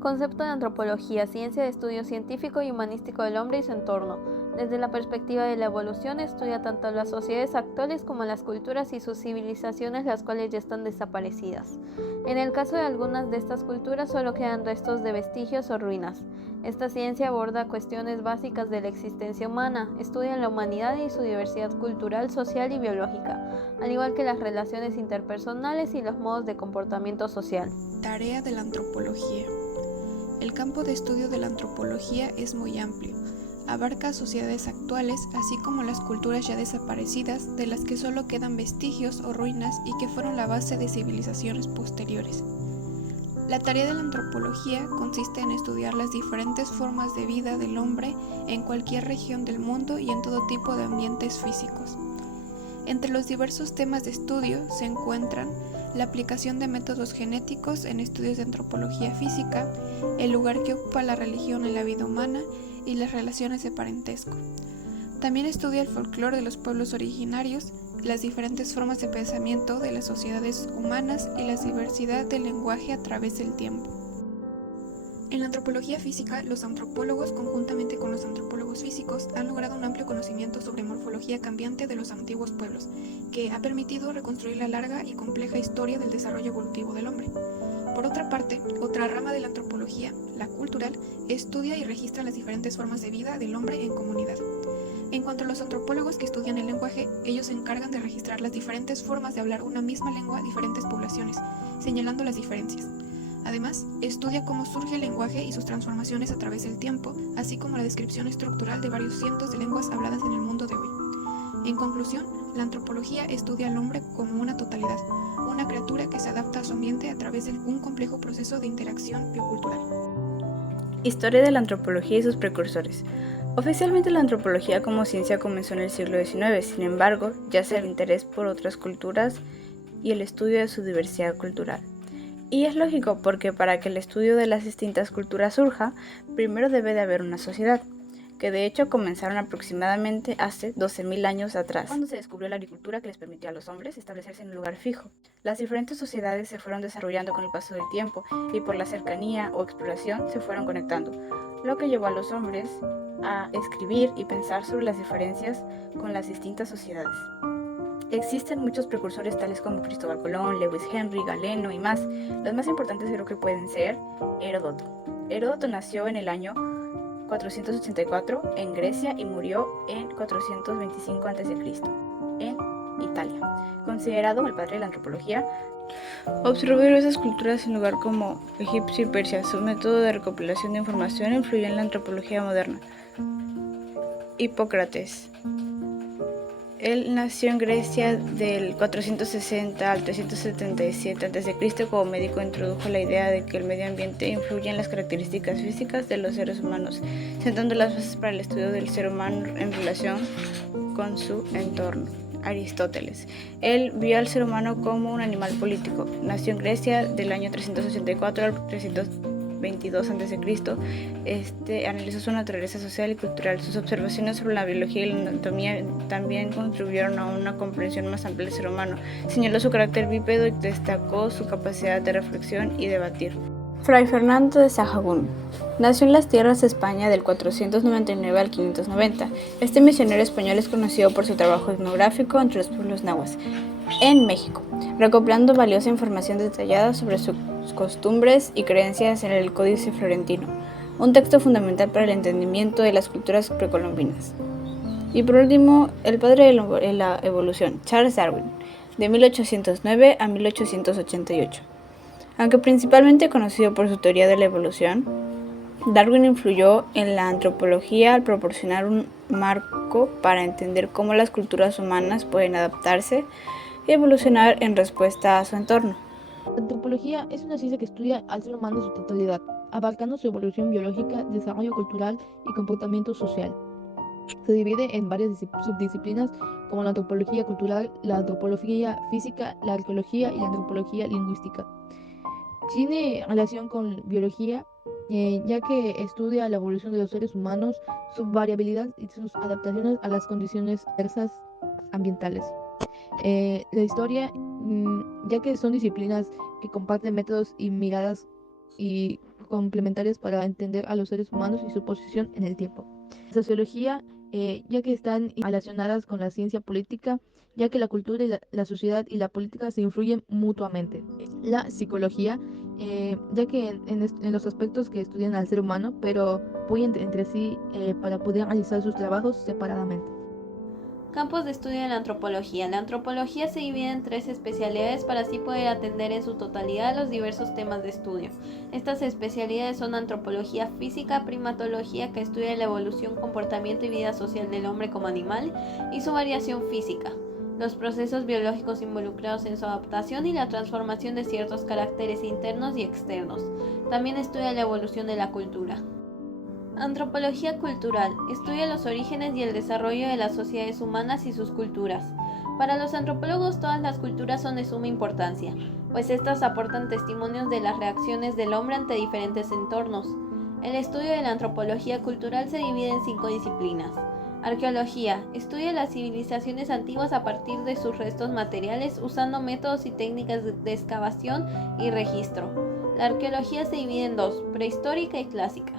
Concepto de antropología, ciencia de estudio científico y humanístico del hombre y su entorno. Desde la perspectiva de la evolución, estudia tanto las sociedades actuales como las culturas y sus civilizaciones, las cuales ya están desaparecidas. En el caso de algunas de estas culturas, solo quedan restos de vestigios o ruinas. Esta ciencia aborda cuestiones básicas de la existencia humana, estudia la humanidad y su diversidad cultural, social y biológica, al igual que las relaciones interpersonales y los modos de comportamiento social. Tarea de la antropología. El campo de estudio de la antropología es muy amplio. Abarca sociedades actuales, así como las culturas ya desaparecidas, de las que solo quedan vestigios o ruinas y que fueron la base de civilizaciones posteriores. La tarea de la antropología consiste en estudiar las diferentes formas de vida del hombre en cualquier región del mundo y en todo tipo de ambientes físicos. Entre los diversos temas de estudio se encuentran la aplicación de métodos genéticos en estudios de antropología física, el lugar que ocupa la religión en la vida humana y las relaciones de parentesco. También estudia el folclore de los pueblos originarios, las diferentes formas de pensamiento de las sociedades humanas y la diversidad del lenguaje a través del tiempo. En la antropología física, los antropólogos, conjuntamente con los antropólogos físicos, han logrado un amplio conocimiento sobre morfología cambiante de los antiguos pueblos, que ha permitido reconstruir la larga y compleja historia del desarrollo evolutivo del hombre. Por otra parte, otra rama de la antropología, la cultural, estudia y registra las diferentes formas de vida del hombre en comunidad. En cuanto a los antropólogos que estudian el lenguaje, ellos se encargan de registrar las diferentes formas de hablar una misma lengua a diferentes poblaciones, señalando las diferencias. Además, estudia cómo surge el lenguaje y sus transformaciones a través del tiempo, así como la descripción estructural de varios cientos de lenguas habladas en el mundo de hoy. En conclusión, la antropología estudia al hombre como una totalidad, una criatura que se adapta a su ambiente a través de un complejo proceso de interacción biocultural. Historia de la antropología y sus precursores. Oficialmente la antropología como ciencia comenzó en el siglo XIX, sin embargo, yace el interés por otras culturas y el estudio de su diversidad cultural. Y es lógico porque para que el estudio de las distintas culturas surja, primero debe de haber una sociedad, que de hecho comenzaron aproximadamente hace 12.000 años atrás, cuando se descubrió la agricultura que les permitió a los hombres establecerse en un lugar fijo. Las diferentes sociedades se fueron desarrollando con el paso del tiempo y por la cercanía o exploración se fueron conectando, lo que llevó a los hombres a escribir y pensar sobre las diferencias con las distintas sociedades. Existen muchos precursores tales como Cristóbal Colón, Lewis Henry, Galeno y más. Los más importantes creo que pueden ser Heródoto. Heródoto nació en el año 484 en Grecia y murió en 425 a.C. en Italia. Considerado el padre de la antropología, observó diversas culturas en lugar como Egipcio y Persia. Su método de recopilación de información influyó en la antropología moderna. Hipócrates. Él nació en Grecia del 460 al 377 a.C. Como médico introdujo la idea de que el medio ambiente influye en las características físicas de los seres humanos, sentando las bases para el estudio del ser humano en relación con su entorno. Aristóteles. Él vio al ser humano como un animal político. Nació en Grecia del año 384 al 322 a.C. Analizó su naturaleza social y cultural. Sus observaciones sobre la biología y la anatomía también contribuyeron a una comprensión más amplia del ser humano. Señaló su carácter bípedo y destacó su capacidad de reflexión y debatir. Fray Fernando de Sahagún. Nació en las tierras de España del 499 al 590. Este misionero español es conocido por su trabajo etnográfico entre los pueblos nahuas en México, recopilando valiosa información detallada sobre sus costumbres y creencias en el Códice Florentino, un texto fundamental para el entendimiento de las culturas precolombinas. Y por último, el padre de la evolución, Charles Darwin, de 1809 a 1888. Aunque principalmente conocido por su teoría de la evolución, Darwin influyó en la antropología al proporcionar un marco para entender cómo las culturas humanas pueden adaptarse y evolucionar en respuesta a su entorno. La antropología es una ciencia que estudia al ser humano en su totalidad, abarcando su evolución biológica, desarrollo cultural y comportamiento social. Se divide en varias subdisciplinas como la antropología cultural, la antropología física, la arqueología y la antropología lingüística. Tiene relación con biología, ya que estudia la evolución de los seres humanos, su variabilidad y sus adaptaciones a las condiciones adversas ambientales. La historia, ya que son disciplinas que comparten métodos y miradas y complementarias para entender a los seres humanos y su posición en el tiempo. La sociología, ya que están relacionadas con la ciencia política, ya que la cultura y la sociedad y la política se influyen mutuamente. La psicología, ya que en los aspectos que estudian al ser humano, pero apoyan entre sí para poder realizar sus trabajos separadamente. Campos de estudio de la antropología. La antropología se divide en 3 especialidades para así poder atender en su totalidad los diversos temas de estudio. Estas especialidades son antropología física, primatología, que estudia la evolución, comportamiento y vida social del hombre como animal, y su variación física, los procesos biológicos involucrados en su adaptación y la transformación de ciertos caracteres internos y externos. También estudia la evolución de la cultura. Antropología cultural. Estudia los orígenes y el desarrollo de las sociedades humanas y sus culturas. Para los antropólogos, todas las culturas son de suma importancia, pues estas aportan testimonios de las reacciones del hombre ante diferentes entornos. El estudio de la antropología cultural se divide en 5 disciplinas. Arqueología. Estudia las civilizaciones antiguas a partir de sus restos materiales, usando métodos y técnicas de excavación y registro. La arqueología se divide en 2, prehistórica y clásica.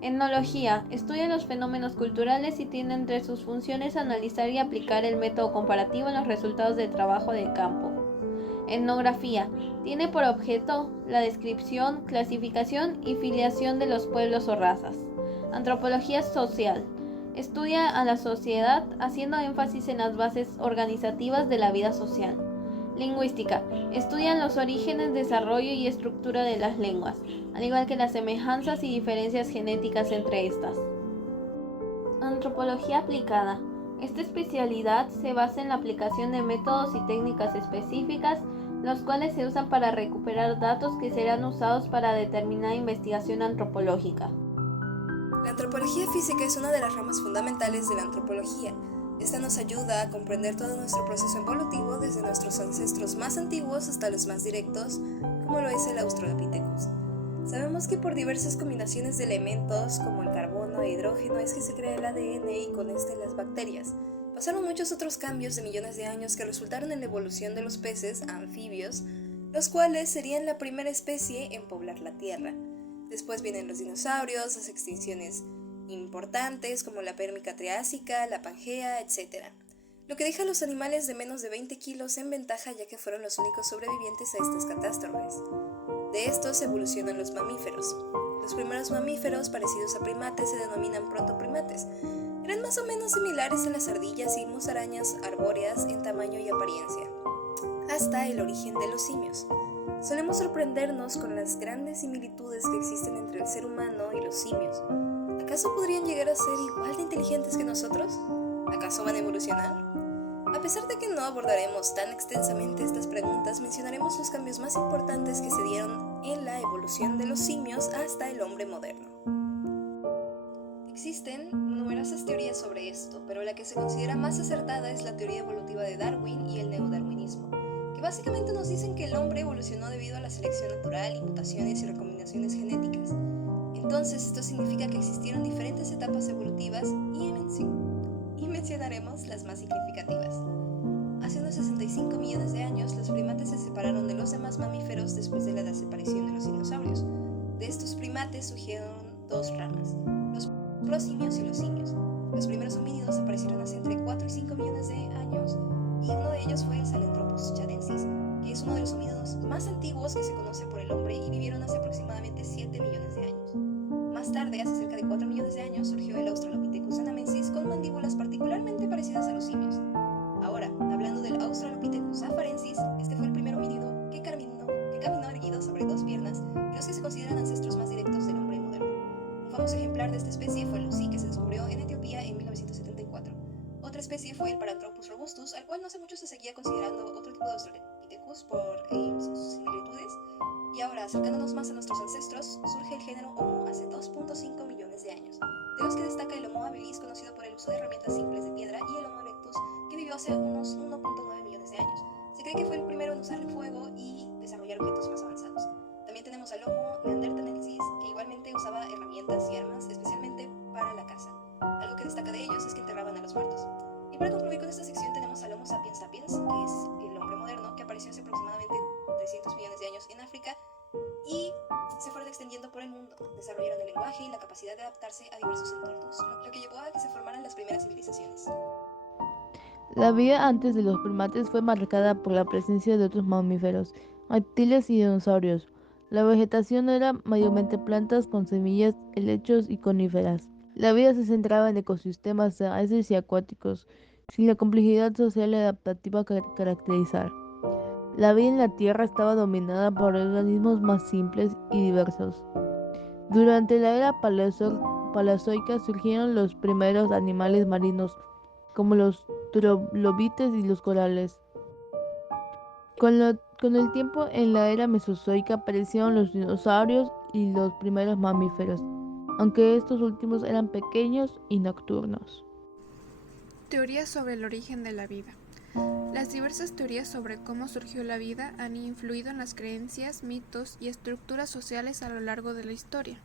Etnología. Estudia los fenómenos culturales y tiene entre sus funciones analizar y aplicar el método comparativo en los resultados del trabajo de campo. Etnografía. Tiene por objeto la descripción, clasificación y filiación de los pueblos o razas. Antropología social. Estudia a la sociedad haciendo énfasis en las bases organizativas de la vida social. Lingüística. Estudian los orígenes, desarrollo y estructura de las lenguas, al igual que las semejanzas y diferencias genéticas entre estas. Antropología aplicada. Esta especialidad se basa en la aplicación de métodos y técnicas específicas, los cuales se usan para recuperar datos que serán usados para determinada investigación antropológica. La antropología física es una de las ramas fundamentales de la antropología. Esta nos ayuda a comprender todo nuestro proceso evolutivo desde nuestros ancestros más antiguos hasta los más directos, como lo es el Australopithecus. Sabemos que por diversas combinaciones de elementos, como el carbono e hidrógeno, es que se crea el ADN y con este las bacterias. Pasaron muchos otros cambios de millones de años que resultaron en la evolución de los peces anfibios, los cuales serían la primera especie en poblar la Tierra. Después vienen los dinosaurios, las extinciones importantes como la Pérmica Triásica, la Pangea, etc. Lo que deja a los animales de menos de 20 kilos en ventaja, ya que fueron los únicos sobrevivientes a estas catástrofes. De estos evolucionan los mamíferos. Los primeros mamíferos parecidos a primates se denominan protoprimates. Eran más o menos similares a las ardillas y musarañas arbóreas en tamaño y apariencia, hasta el origen de los simios. Solemos sorprendernos con las grandes similitudes que existen entre el ser humano y los simios. ¿Acaso podrían llegar a ser igual de inteligentes que nosotros? ¿Acaso van a evolucionar? A pesar de que no abordaremos tan extensamente estas preguntas, mencionaremos los cambios más importantes que se dieron en la evolución de los simios hasta el hombre moderno. Existen numerosas teorías sobre esto, pero la que se considera más acertada es la teoría evolutiva de Darwin y el neodarwinismo, que básicamente nos dicen que el hombre evolucionó debido a la selección natural y mutaciones y recombinaciones genéticas. Entonces, esto significa que existieron diferentes etapas evolutivas y mencionaremos las más significativas. Hace unos 65 millones de años, los primates se separaron de los demás mamíferos después de la desaparición de los dinosaurios. De estos primates surgieron 2 ramas, los prosimios y los simios. Los primeros homínidos aparecieron hace entre 4 y 5 millones de años, y uno de ellos fue el Sahelanthropus chadensis, que es uno de los homínidos más antiguos que se conoce por el hombre y vivieron hace aproximadamente 7 millones de años. Más tarde, hace cerca de 4 millones de años, surgió el Australopithecus anamensis con mandíbulas particularmente parecidas a los simios. Ahora, hablando del Australopithecus afarensis, este fue el primer homínido que caminó erguido sobre 2 piernas y los que se consideran ancestros más directos del hombre moderno. Un famoso ejemplar de esta especie fue Lucy, que se descubrió en Etiopía en 1974. Otra especie fue el Paranthropus robustus, al cual no hace mucho se seguía considerando otro tipo de Australopithecus por sus similitudes. Y ahora, acercándonos más a nuestros ancestros, surge el género Homo hace 2.5 millones de años, de los que destaca el Homo habilis, conocido por el uso de herramientas simples de piedra, y el Homo erectus, que vivió hace unos 1.9 millones de años. Se cree que fue el primero en usar el fuego y desarrollar objetos más avanzados. También tenemos al Homo neanderthalensis, que igualmente usaba herramientas y armas, especialmente para la caza. Algo que destaca de ellos es que enterraban a los muertos. Y para concluir con esta sección tenemos al Homo sapiens sapiens, que es el hombre moderno, que apareció hace aproximadamente 300 millones de años en África y se fueron extendiendo por el mundo, desarrollaron el lenguaje y la capacidad de adaptarse a diversos entornos, lo que llevó a que se formaran las primeras civilizaciones. La vida antes de los primates fue marcada por la presencia de otros mamíferos, reptiles y dinosaurios. La vegetación era mayormente plantas con semillas, helechos y coníferas. La vida se centraba en ecosistemas terrestres y acuáticos, sin la complejidad social y adaptativa que caracterizar. La vida en la Tierra estaba dominada por organismos más simples y diversos. Durante la era paleozoica surgieron los primeros animales marinos, como los trilobites y los corales. Con el tiempo, en la era mesozoica aparecieron los dinosaurios y los primeros mamíferos, aunque estos últimos eran pequeños y nocturnos. Teorías sobre el origen de la vida. Las diversas teorías sobre cómo surgió la vida han influido en las creencias, mitos y estructuras sociales a lo largo de la historia.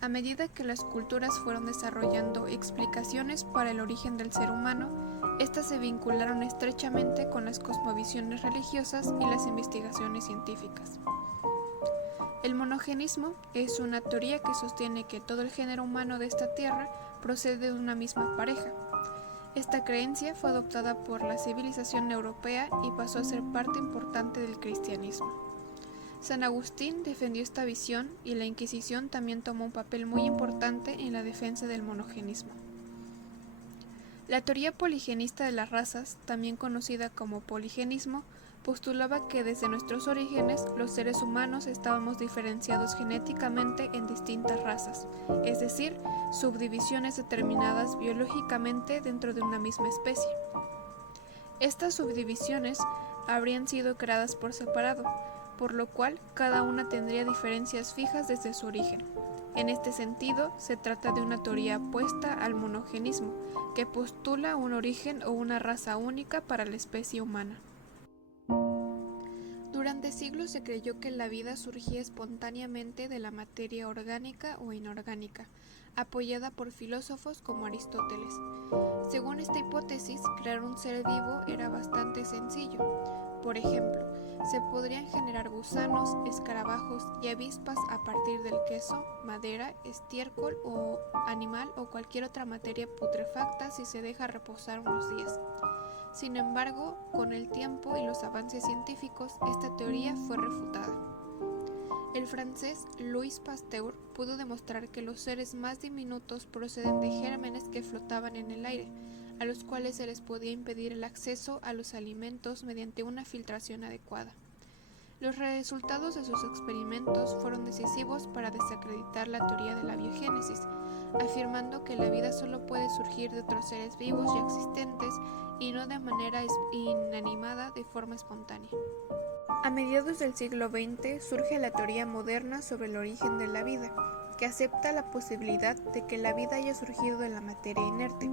A medida que las culturas fueron desarrollando explicaciones para el origen del ser humano, estas se vincularon estrechamente con las cosmovisiones religiosas y las investigaciones científicas. El monogenismo es una teoría que sostiene que todo el género humano de esta tierra procede de una misma pareja. Esta creencia fue adoptada por la civilización europea y pasó a ser parte importante del cristianismo. San Agustín defendió esta visión y la Inquisición también tomó un papel muy importante en la defensa del monogenismo. La teoría poligenista de las razas, también conocida como poligenismo, postulaba que desde nuestros orígenes los seres humanos estábamos diferenciados genéticamente en distintas razas, es decir, subdivisiones determinadas biológicamente dentro de una misma especie. Estas subdivisiones habrían sido creadas por separado, por lo cual cada una tendría diferencias fijas desde su origen. En este sentido, se trata de una teoría opuesta al monogenismo, que postula un origen o una raza única para la especie humana. Durante siglos se creyó que la vida surgía espontáneamente de la materia orgánica o inorgánica, apoyada por filósofos como Aristóteles. Según esta hipótesis, crear un ser vivo era bastante sencillo. Por ejemplo, se podrían generar gusanos, escarabajos y avispas a partir del queso, madera, estiércol o animal o cualquier otra materia putrefacta si se deja reposar unos días. Sin embargo, con el tiempo y los avances científicos, esta teoría fue refutada. El francés Louis Pasteur pudo demostrar que los seres más diminutos proceden de gérmenes que flotaban en el aire, a los cuales se les podía impedir el acceso a los alimentos mediante una filtración adecuada. Los resultados de sus experimentos fueron decisivos para desacreditar la teoría de la biogénesis, afirmando que la vida solo puede surgir de otros seres vivos y existentes y no de manera inanimada de forma espontánea. A mediados del siglo XX surge la teoría moderna sobre el origen de la vida, que acepta la posibilidad de que la vida haya surgido de la materia inerte,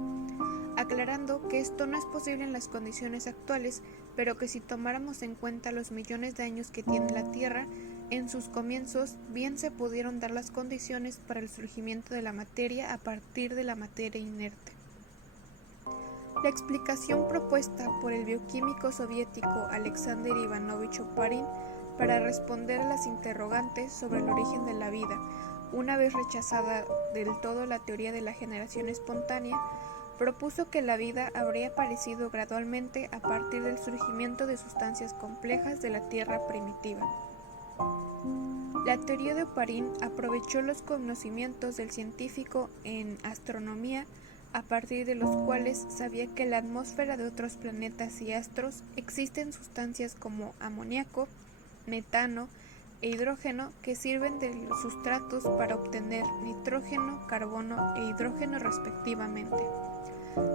aclarando que esto no es posible en las condiciones actuales, pero que si tomáramos en cuenta los millones de años que tiene la Tierra, en sus comienzos bien se pudieron dar las condiciones para el surgimiento de la materia a partir de la materia inerte. La explicación propuesta por el bioquímico soviético Alexander Ivanovich Oparin para responder a las interrogantes sobre el origen de la vida, una vez rechazada del todo la teoría de la generación espontánea, propuso que la vida habría aparecido gradualmente a partir del surgimiento de sustancias complejas de la Tierra primitiva. La teoría de Oparin aprovechó los conocimientos del científico en astronomía, a partir de los cuales sabía que en la atmósfera de otros planetas y astros existen sustancias como amoníaco, metano e hidrógeno que sirven de los sustratos para obtener nitrógeno, carbono e hidrógeno respectivamente.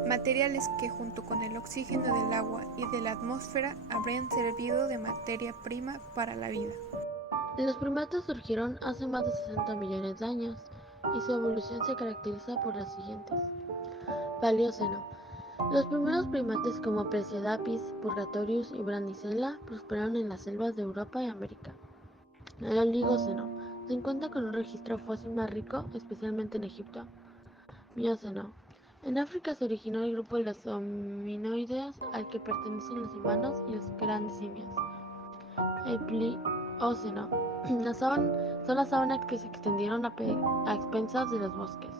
Materiales que junto con el oxígeno del agua y de la atmósfera habrían servido de materia prima para la vida. Los primates surgieron hace más de 60 millones de años y su evolución se caracteriza por las siguientes. Paleoceno. Los primeros primates como Presiodapis, Purgatorius y Brandicella prosperaron en las selvas de Europa y América. El Oligoceno. Se encuentra con un registro fósil más rico, especialmente en Egipto. Mioceno. En África se originó el grupo de los hominoides al que pertenecen los humanos y los grandes simios. El Plioceno. son las sabanas que se extendieron a expensas de los bosques.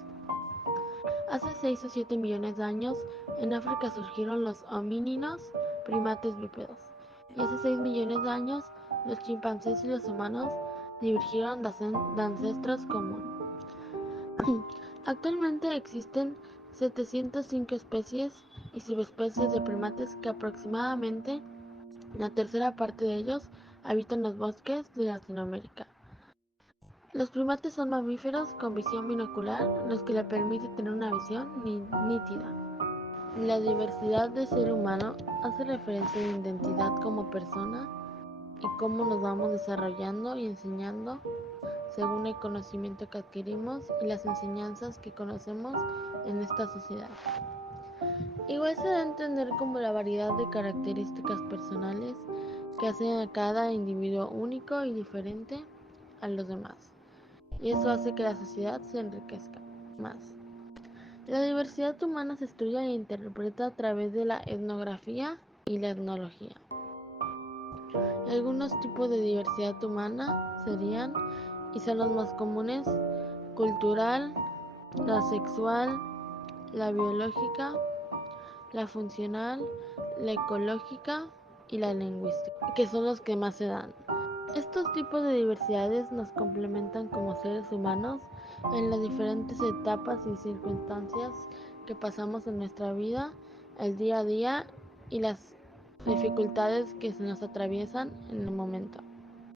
Hace 6 o 7 millones de años, en África surgieron los homínidos, primates bípedos, y hace 6 millones de años, los chimpancés y los humanos divergieron de ancestros comunes. Actualmente existen 705 especies y subespecies de primates que aproximadamente la tercera parte de ellos habitan los bosques de Latinoamérica. Los primates son mamíferos con visión binocular, los que le permite tener una visión nítida. La diversidad de ser humano hace referencia a la identidad como persona y cómo nos vamos desarrollando y enseñando según el conocimiento que adquirimos y las enseñanzas que conocemos en esta sociedad. Igual se da a entender como la variedad de características personales que hacen a cada individuo único y diferente a los demás. Y eso hace que la sociedad se enriquezca más. La diversidad humana se estudia e interpreta a través de la etnografía y la etnología. Algunos tipos de diversidad humana serían, y son los más comunes, cultural, la sexual, la biológica, la funcional, la ecológica y la lingüística, que son los que más se dan. Estos tipos de diversidades nos complementan como seres humanos en las diferentes etapas y circunstancias que pasamos en nuestra vida, el día a día y las dificultades que se nos atraviesan en el momento.